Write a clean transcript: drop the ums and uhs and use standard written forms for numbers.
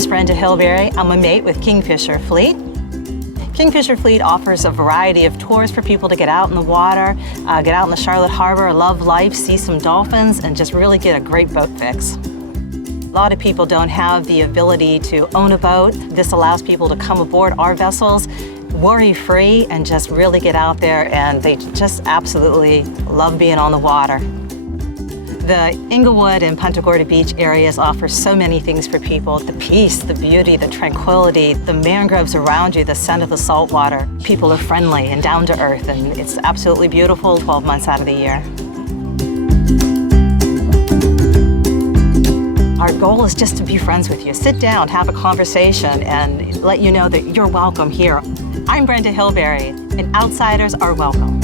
is Brenda Hilberry. I'm a mate with Kingfisher Fleet. Kingfisher Fleet offers a variety of tours for people to get out in the water, get out in the Charlotte Harbor, love life, see some dolphins, and just really get a great boat fix. A lot of people don't have the ability to own a boat. This allows people to come aboard our vessels worry-free and just really get out there, and they just absolutely love being on the water. The Englewood and Punta Gorda Beach areas offer so many things for people. The peace, the beauty, the tranquility, the mangroves around you, the scent of the salt water. People are friendly and down to earth, and it's absolutely beautiful 12 months out of the year. Our goal is just to be friends with you. Sit down, have a conversation, and let you know that you're welcome here. I'm Brenda Hilberry, and outsiders are welcome.